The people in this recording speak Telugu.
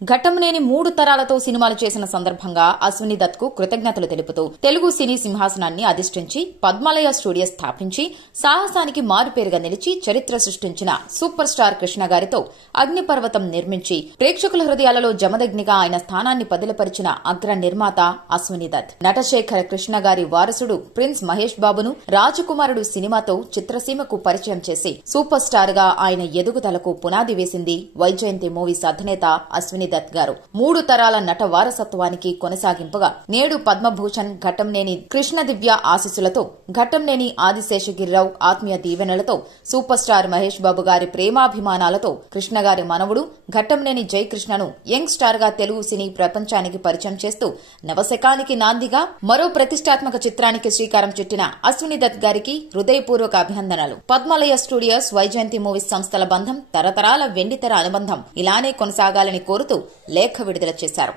ఘట్టంనేని 3 తరాలతో సినిమాలు చేసిన సందర్భంగా అశ్విని దత్ కు కృతజ్ఞతలు తెలుపుతూ తెలుగు సినీ సింహాసనాన్ని అధిష్ఠించి పద్మాలయ స్టూడియో స్థాపించి సాహసానికి మారుపేరుగా నిలిచి చరిత్ర సృష్టించిన సూపర్ స్టార్ కృష్ణ గారితో అగ్నిపర్వతం నిర్మించి ప్రేక్షకుల హృదయాలలో జమదగ్నిగా ఆయన స్థానాన్ని పదిలపరిచిన అగ్ర నిర్మాత అశ్విని దత్. నటశేఖర కృష్ణ గారి వారసుడు ప్రిన్స్ మహేష్ బాబును రాజకుమారుడు సినిమాతో చిత్రసీమకు పరిచయం చేసి సూపర్ స్టార్ గా ఆయన ఎదుగుదలకు పునాది వేసింది వైజయంతి మూవీస్ అధినేత అశ్విని దత్ గారు. 3 తరాల నట వారసత్వానికి కొనసాగింపుగా నేడు పద్మభూషణ్ ఘట్టంనేని కృష్ణ దివ్య ఆశీస్సులతో ఘట్టంనేని ఆదిశేషగిరిరావు ఆత్మీయ దీవెనలతో సూపర్ స్టార్ మహేష్ బాబు గారి ప్రేమాభిమానాలతో కృష్ణ గారి మనవుడు ఘట్టంనేని జయకృష్ణను యంగ్ స్టార్ గా తెలుగు సినీ ప్రపంచానికి పరిచయం చేస్తూ నవశకానికి నాందిగా మరో ప్రతిష్టాత్మక చిత్రానికి శ్రీకారం చుట్టిన అశ్విని దత్ గారికి హృదయపూర్వక అభినందనలు. పద్మాలయ స్టూడియోస్, వైజయంతి మూవీస్ సంస్థల బంధం తరతరాల వెండితెర అనుబంధం ఇలానే కొనసాగాలని కోరుతూ లేఖ విడుదల చేశారు.